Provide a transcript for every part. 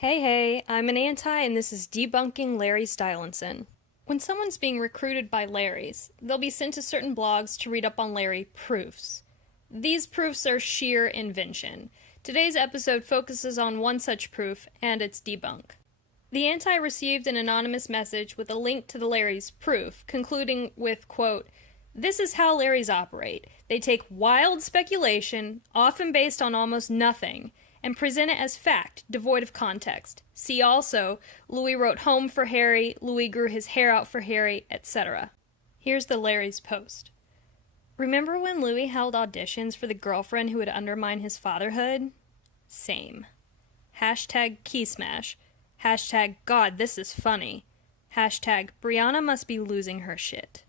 Hey, I'm an anti, and this is Debunking Larry Stylinson. When someone's being recruited by Larrys, they'll be sent to certain blogs to read up on Larry proofs. These proofs are sheer invention. Today's episode focuses on one such proof and its debunk. The anti received an anonymous message with a link to the Larry's proof, concluding with, quote, "This is how Larrys operate. They take wild speculation, often based on almost nothing, and present it as fact, devoid of context. See also, Louis wrote home for Harry, Louis grew his hair out for Harry, etc." Here's the Larry's post. Remember when Louis held auditions for the girlfriend who would undermine his fatherhood? Same. Hashtag key smash. Hashtag God, this is funny. Hashtag Brianna must be losing her shit.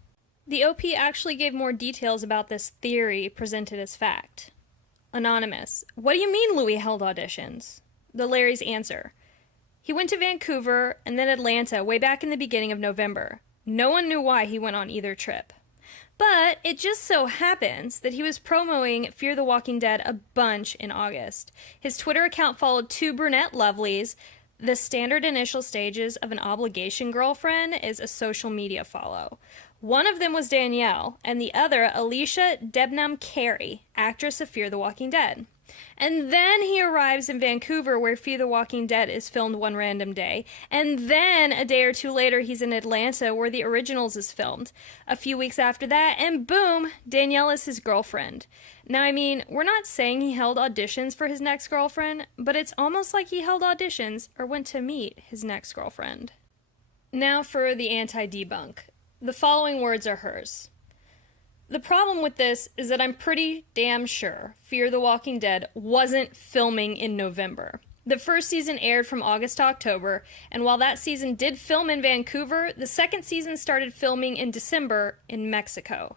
The OP actually gave more details about this theory presented as fact. Anonymous. What do you mean Louis held auditions? The Larry's answer. He went to Vancouver and then Atlanta way back in the beginning of November. No one knew why he went on either trip. But it just so happens that he was promoting Fear the Walking Dead a bunch in August. His Twitter account followed two brunette lovelies. The standard initial stages of an obligation girlfriend is a social media follow. One of them was Danielle, and the other, Alicia Debnam Carey, actress of Fear the Walking Dead. And then he arrives in Vancouver, where Fear the Walking Dead is filmed one random day. And then, a day or two later, he's in Atlanta, where The Originals is filmed. A few weeks after that, and boom, Danielle is his girlfriend. Now, I mean, we're not saying he held auditions for his next girlfriend, but it's almost like he held auditions or went to meet his next girlfriend. Now for the anti-debunk. The following words are hers. The problem with this is that I'm pretty damn sure Fear the Walking Dead wasn't filming in November. The first season aired from August to October, and while that season did film in Vancouver, the second season started filming in December in Mexico.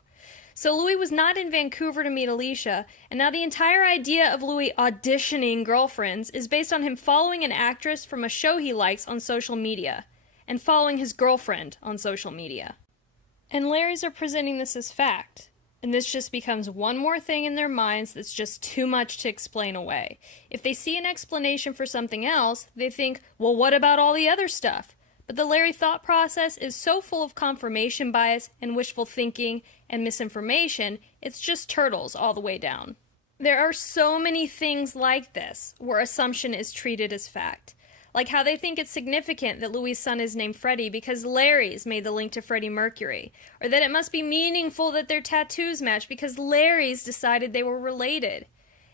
So Louis was not in Vancouver to meet Alicia, and now the entire idea of Louis auditioning girlfriends is based on him following an actress from a show he likes on social media, and following his girlfriend on social media. And Larrys are presenting this as fact, and this just becomes one more thing in their minds that's just too much to explain away. If they see an explanation for something else, they think, well, what about all the other stuff? But the Larry thought process is so full of confirmation bias and wishful thinking and misinformation, it's just turtles all the way down. There are so many things like this, where assumption is treated as fact. Like how they think it's significant that Louis' son is named Freddie because Larry's made the link to Freddie Mercury, or that it must be meaningful that their tattoos match because Larry's decided they were related.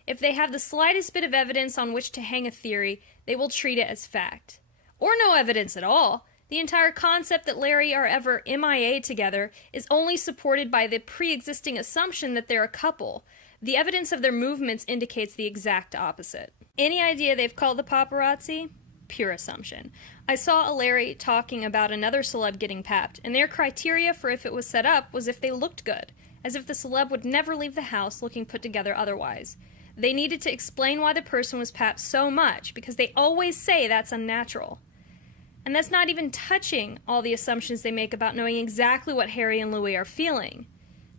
If they have the slightest bit of evidence on which to hang a theory, they will treat it as fact. Or no evidence at all. The entire concept that Larry are ever MIA together is only supported by the pre-existing assumption that they're a couple. The evidence of their movements indicates the exact opposite. Any idea they've called the paparazzi? Pure assumption. I saw a Larry talking about another celeb getting papped, and their criteria for if it was set up was if they looked good, as if the celeb would never leave the house looking put together otherwise. They needed to explain why the person was papped so much, because they always say that's unnatural. And that's not even touching all the assumptions they make about knowing exactly what Harry and Louis are feeling,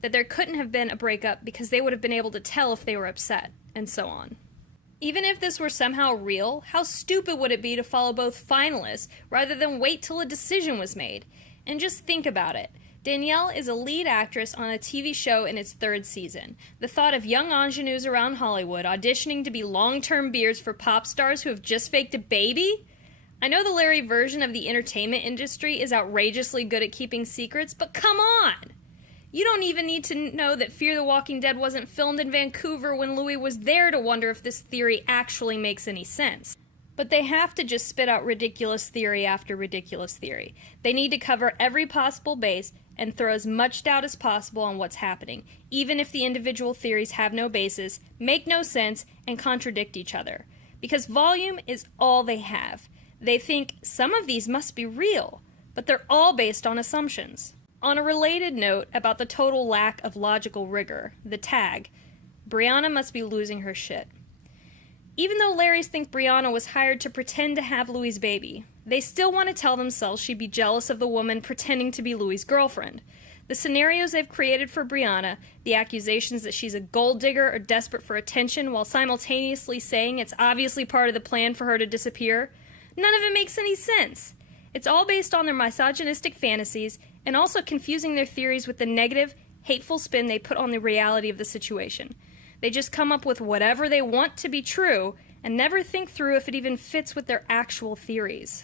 that there couldn't have been a breakup because they would have been able to tell if they were upset, and so on. Even if this were somehow real, how stupid would it be to follow both finalists rather than wait till a decision was made? And just think about it. Danielle is a lead actress on a TV show in its third season. The thought of young ingenues around Hollywood auditioning to be long-term beards for pop stars who have just faked a baby? I know the Larry version of the entertainment industry is outrageously good at keeping secrets, but come on! You don't even need to know that Fear the Walking Dead wasn't filmed in Vancouver when Louis was there to wonder if this theory actually makes any sense. But they have to just spit out ridiculous theory after ridiculous theory. They need to cover every possible base and throw as much doubt as possible on what's happening, even if the individual theories have no basis, make no sense, and contradict each other. Because volume is all they have. They think some of these must be real, but they're all based on assumptions. On a related note about the total lack of logical rigor, the tag, Brianna must be losing her shit. Even though Larrys think Brianna was hired to pretend to have Louis' baby, they still want to tell themselves she'd be jealous of the woman pretending to be Louis' girlfriend. The scenarios they've created for Brianna, the accusations that she's a gold digger or desperate for attention while simultaneously saying it's obviously part of the plan for her to disappear, None of it makes any sense. It's all based on their misogynistic fantasies and also confusing their theories with the negative, hateful spin they put on the reality of the situation. They just come up with whatever they want to be true and never think through if it even fits with their actual theories.